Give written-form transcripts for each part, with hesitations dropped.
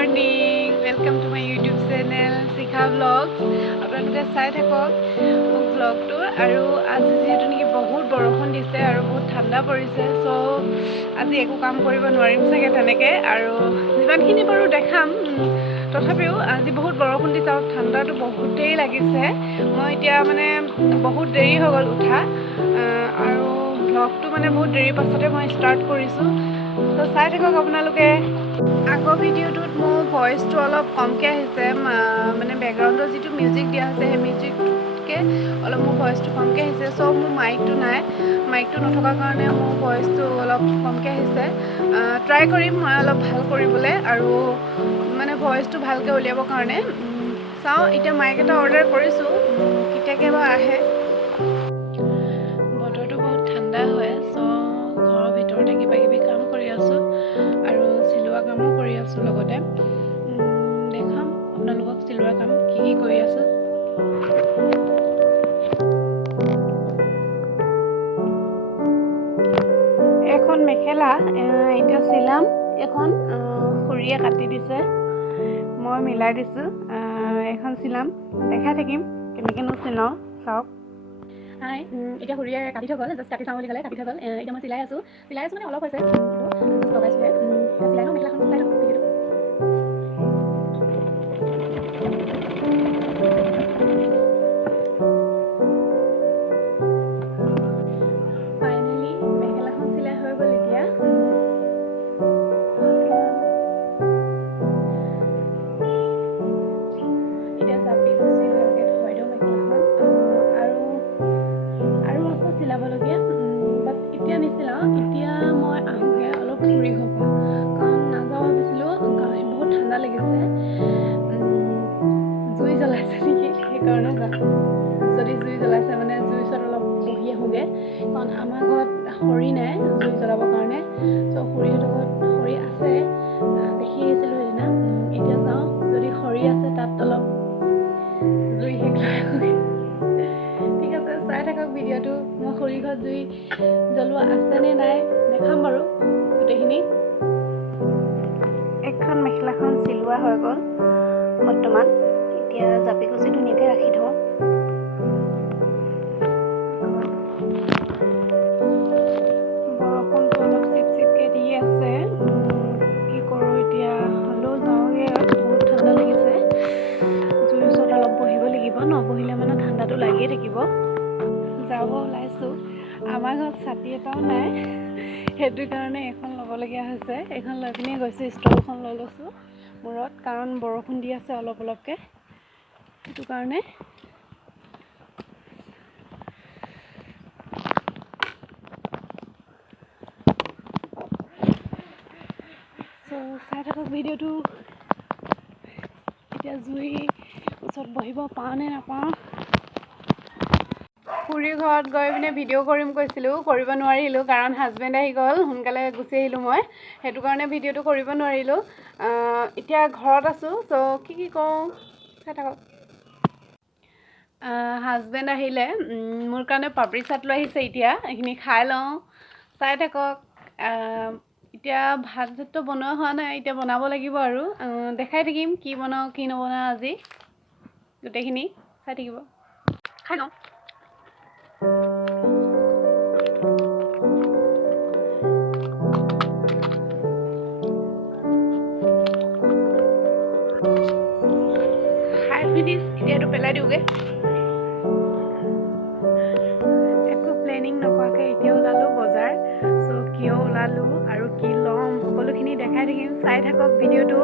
morning. Welcome to my YouTube channel SIKHA vlogs. আপোনালোকে চাই থাকক মোৰ vlogটো আৰু আজি যেহেতু নেকি বহুত বৰষুণ দিছে আৰু বহুত ঠাণ্ডা পৰিছে সো আজি একো কাম কৰিব নোৱাৰিম চাগে তেনেকৈ আৰু যিমানখিনি পাৰো দেখাম তথাপিও আজি বহুত বৰষুণ দিছে আৰু ঠাণ্ডাটো বহুত দেৰি লাগিছে মই এতিয়া মানে বহুত দেৰি হৈ গ'ল উঠা আৰু vlogটো মানে বহুত দেৰি পাছতে মই ষ্টাৰ্ট কৰিছোঁ তো চাই থাকক আপোনালোকে আগৰ ভিডিঅ'টোত মোৰ ভইচটো অলপ কমকৈ আহিছে মানে বেকগ্ৰাউণ্ডত যিটো মিউজিক দিয়া হৈছে সেই মিউজিকতকৈ অলপ মোৰ ভইচটো কমকৈ আহিছে চ' মোৰ মাইকটো নাই মাইকটো নথকাৰ কাৰণে মোৰ ভইচটো অলপ কমকৈ আহিছে ট্ৰাই কৰিম মই অলপ ভাল কৰিবলৈ আৰু মানে ভইচটো ভালকৈ উলিয়াবৰ কাৰণে চাওঁ এতিয়া মাইক এটা অৰ্ডাৰ কৰিছোঁ কেতিয়াকৈ বা আহে বতৰটো বহুত ঠাণ্ডা হয় চ' ঘৰৰ ভিতৰতে কিবা কিবি কাম কৰি আছোঁ আৰু চিলোৱা কামো কৰি আছোঁ লগতে দেখাম আপোনালোকক চিলোৱা কাম কি কৰি আছোঁ এখন মেখেলা এতিয়া চিলাম এখন খুৰীয়ে কাটি দিছে মই মিলাই দিছোঁ এখন চিলাম দেখাই থাকিম কেনেকৈনো চিলাওঁ চাওক এতিয়া খুৰীয়ে কাটি থৈ গ'ল জাষ্ট কাটি চাওঁ বুলি ক'লে কাটি থৈ গ'ল এতিয়া মই চিলাই আছোঁ মানে অলপ হৈছে জাষ্ট লগাইছোঁহে চিলাই লওঁ মেখেলাখন চাই লওঁ ভিডিঅ'টো ফাইনেলি মেখেলাখন চিলাই হৈ গ'ল এতিয়া এতিয়া জাপি গুচি ভালকৈ থৈ দিওঁ মেখেলাখন আৰু আছে চিলাবলগীয়া বাট এতিয়া নিচিলাওঁ এতিয়া মই আহোঁগৈ অলপ ফুৰি হ'ব কাৰণ নাযাওঁ ভাবিছিলোঁ বহুত ঠাণ্ডা লাগিছে জুই জ্বলাইছে নেকি সেইকাৰণে যাম যদি জুই জ্বলাইছে মানে জুই ওচৰত অলপ বহি আহোঁগৈ কাৰণ আমাৰ ঘৰত খৰি নাই জুই জ্বলাবৰ কাৰণে চ' খুৰীহঁতৰ ঘৰত খৰি আছে দেখি আহিছিলোঁ সেইদিনা এতিয়া যাওঁ যদি খৰি আছে তাত অলপ জুই শেষ লৈ আহোঁগৈ ঠিক আছে চাই থাকক ভিডিঅ'টো মই খৰি ঘৰত জুই জ্বলোৱা আছেনে নাই দেখাম বাৰু গোটেইখিনি এখন মেখেলাখন চিলোৱা হৈ গ'ল বৰ্তমান এতিয়া জাপি কুচি ধুনীয়াকৈ ৰাখি থওঁ বৰষুণটো অলপ চিপ চিপকৈ দি আছে কি কৰোঁ এতিয়া হ'লেও যাওঁগৈ বহুত ঠাণ্ডা লাগিছে জুইৰ ওচৰত অলপ বহিব লাগিব নবহিলে মানে ঠাণ্ডাটো লাগিয়ে থাকিব যাব ওলাইছোঁ আমাৰ ঘৰত ছাতি এটাও নাই সেইটো কাৰণে এখন ল'বলগীয়া হৈছে এইখন লৈ পিনি গৈছোঁ ষ্টলখন লৈ লৈছোঁ মূৰত কাৰণ বৰষুণ দি আছে অলপ অলপকৈ সেইটো কাৰণে চ' চাই থাকক ভিডিঅ'টো এতিয়া জুই ওচৰত বহিব পাওঁ নে নাপাওঁ খুৰীৰ ঘৰত গৈ পিনে ভিডিঅ' কৰিম কৈছিলোঁ কৰিব নোৱাৰিলোঁ কাৰণ হাজবেণ্ড আহি গ'ল সোনকালে গুচি আহিলোঁ মই সেইটো কাৰণে ভিডিঅ'টো কৰিব নোৱাৰিলোঁ এতিয়া ঘৰত আছোঁ চ' কি কৰোঁ চাই থাকক হাজবেণ্ড আহিলে মোৰ কাৰণে পাপৰি চাট লৈ আহিছে এতিয়া এইখিনি খাই লওঁ চাই থাকক এতিয়া ভাতটো বনোৱা হোৱা নাই এতিয়া বনাব লাগিব আৰু দেখাই থাকিম কি বনাওঁ কি নবনাওঁ আজি গোটেইখিনি চাই থাকিব খাই লওঁ এতিয়াতো পেলাই দিওঁগৈ একো প্লেনিং নকৰাকৈ এতিয়া ওলালোঁ বজাৰ চ' কিয় ওলালোঁ আৰু কি ল'ম সকলোখিনি দেখাই থাকিম চাই থাকক ভিডিঅ'টো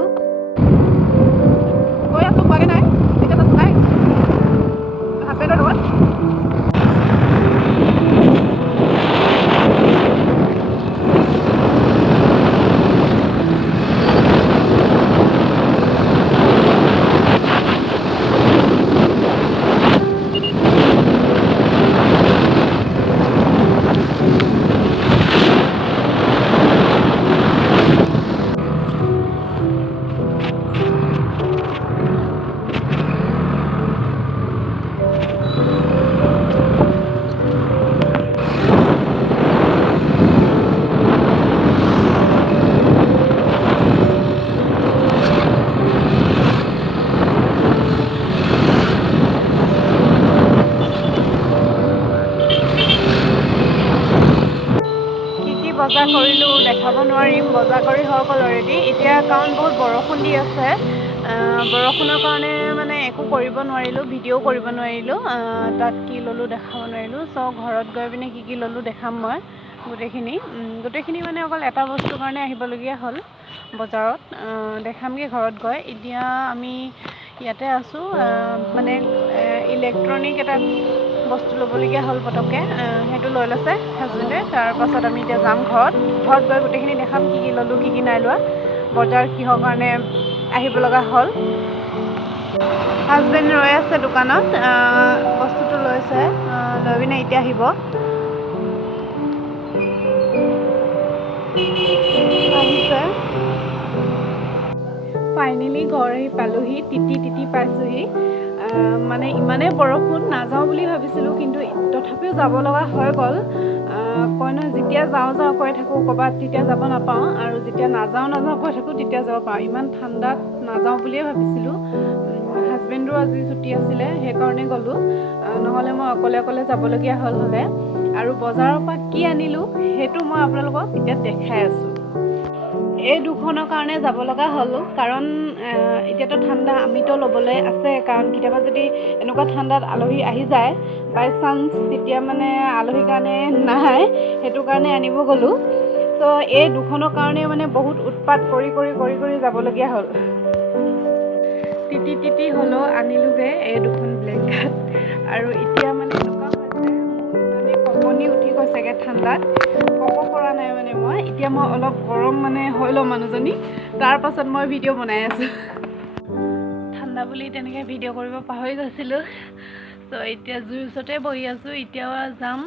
গৈ আছোঁ পোৱাগৈ নাই এতিয়া তাত ওলাই হাজবেণ্ডৰ লগত নোৱাৰিম, বজাৰ কৰি হৈ গ'ল অলৰেডি। এতিয়া কাৰণ বহুত বৰষুণ দি আছে, বৰষুণৰ কাৰণে মানে একো কৰিব নোৱাৰিলোঁ, ভিডিঅ' কৰিব নোৱাৰিলোঁ, তাত কি ল'লোঁ দেখাব নোৱাৰিলোঁ। চ' ঘৰত গৈ পিনে কি ল'লোঁ দেখাম মই গোটেইখিনি মানে অকল এটা বস্তুৰ কাৰণে আহিবলগীয়া হ'ল বজাৰত, দেখামগৈ ঘৰত গৈ। এতিয়া আমি ইয়াতে আছোঁ, মানে ইলেক্ট্ৰনিক এটা বস্তু ল'বলগীয়া হ'ল পটককৈ, সেইটো লৈ লৈছে হাজবেণ্ডে। তাৰপাছত আমি এতিয়া যাম ঘৰত গৈ গোটেইখিনি দেখাম কি ল'লোঁ কি নাই লোৱা, বজাৰ কিহৰ কাৰণে আহিব লগা হ'ল। হাজবেণ্ড ৰৈ আছে দোকানত, বস্তুটো লৈছে, লৈ পিনে এতিয়া আহিব। আহিছে ফাইনেলি ঘৰ আহি পালোহি, তিতি পাইছোঁহি। মানে ইমানেই বৰষুণ, নাযাওঁ বুলি ভাবিছিলোঁ কিন্তু তথাপিও যাব লগা হৈ গ'ল। কয় নহয় যেতিয়া যাওঁ কৈ থাকোঁ ক'ৰবাত, তেতিয়া যাব নাপাওঁ, আৰু যেতিয়া নাযাওঁ কৈ থাকোঁ তেতিয়া যাব পাৰোঁ। ইমান ঠাণ্ডাত নাযাওঁ বুলিয়ে ভাবিছিলোঁ। হাজবেণ্ডৰো আজি ছুটি আছিলে, সেইকাৰণে গ'লোঁ, নহ'লে মই অকলে যাবলগীয়া হ'লে। আৰু বজাৰৰ পৰা কি আনিলোঁ সেইটো মই আপোনালোকক এতিয়া দেখাই আছোঁ। এই দুখনৰ কাৰণে যাব লগা হ'ল, কাৰণ এতিয়াতো ঠাণ্ডা, আমিতো ল'বলৈ আছে, কাৰণ কেতিয়াবা যদি এনেকুৱা ঠাণ্ডাত আলহী আহি যায় বাই চান্স, তেতিয়া মানে আলহীৰ কাৰণে নাই, সেইটো কাৰণে আনিব গ'লোঁ। ত' এই দুখনৰ কাৰণে মানে বহুত উৎপাত কৰি যাবলগীয়া হ'ল। তিতি হ'লেও আনিলোগৈ এই দুখন ব্লেংকেট। আৰু এতিয়া মানে এনেকুৱা হৈছে, মোৰ ইমানে কঁপনি উঠি গৈছেগৈ ঠাণ্ডাত, ক'ব পৰা নাই মানে মই। এতিয়া মই অলপ গৰম মানে হৈ লওঁ মানুহজনী, তাৰপাছত মই ভিডিঅ' বনাই আছোঁ। ঠাণ্ডা বুলি তেনেকৈ ভিডিঅ' কৰিব পাহৰি গৈছিলোঁ। চ' এতিয়া জুইৰ ওচৰতে বহি আছোঁ। এতিয়া যাম,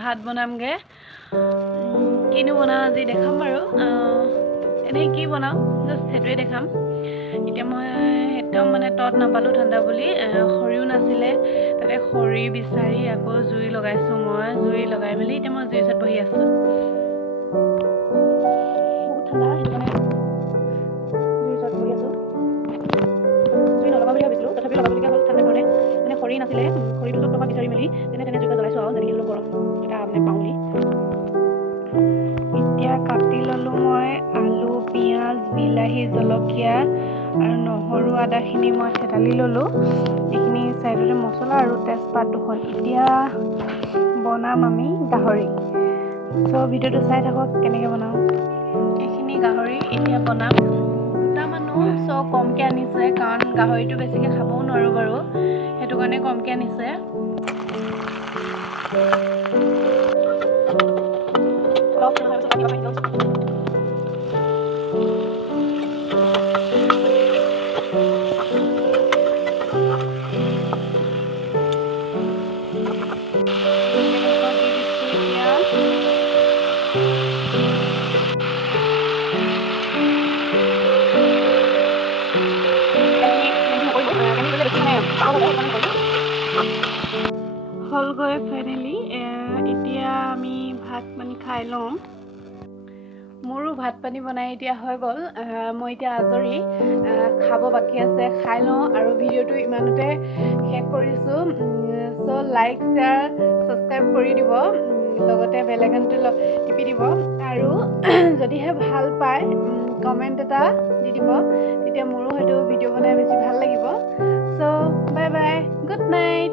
ভাত বনামগৈ। কিনো বনাওঁ আজি দেখাম বাৰু, এনেই কি বনাওঁ জাষ্ট সেইটোৱে দেখাম। এতিয়া মই একদম মানে তত নাপালোঁ ঠাণ্ডা বুলি, খৰিও নাছিলে, তাতে খৰি বিচাৰি আকৌ জুই লগাইছোঁ। মই জুই লগাই মেলি এতিয়া মই জুইৰ ওচৰত বহি আছোঁ। বহুত ঠাণ্ডা, সেইটো কাৰণে জুইৰ ওচৰত বহি আছোঁ। জুই নলগাওঁ বুলি ভাবিছিলোঁ, তথাপিও লগাবলগীয়া হ'ল ঠাণ্ডা কাৰণে। মানে খৰি নাছিলে, খৰিটো য'ত টকা বিচাৰি মেলি তেনে জুইকুৰা জ্বলাইছোঁ আৰু, যেনেকৈ হ'লেও গৰম এটা মানে পাওঁ বুলি। এতিয়া কাটি ল'লোঁ মই আলু, পিঁয়াজ, বিলাহী, জলকীয়া আৰু নহৰু, আদাখিনি মই থেতালি ল'লোঁ। এইখিনি চাইডতে মছলা আৰু তেজপাত দুখন। এতিয়া বনাম আমি গাহৰি। চ' ভিডিঅ'টো চাই থাকক কেনেকৈ বনাওঁ। এইখিনি গাহৰি এতিয়া বনাম, দুটা মানুহ, চ' কমকৈ আনিছে, কাৰণ গাহৰিটো বেছিকৈ খাবও নোৱাৰোঁ বাৰু, সেইটো কাৰণে কমকৈ আনিছে। হ'লগৈ ফাইনেলি, এতিয়া আমি ভাত পানী খাই লওঁ। মোৰো ভাত পানী বনাই এতিয়া হৈ গ'ল, মই এতিয়া আজৰি, খাব বাকী আছে, খাই লওঁ আৰু ভিডিঅ'টো ইমানতে শেষ কৰিছোঁ। চ' লাইক, শ্বেয়াৰ, ছাবস্ক্ৰাইব কৰি দিব, লগতে বেল আইকনটো টিপি দিব, আৰু যদিহে ভাল পায় কমেণ্ট এটা দি দিব, তেতিয়া মোৰো হয়তো ভিডিঅ' বনাই বেছি ভাল লাগিব। চ' বাই বাই, গুড নাইট।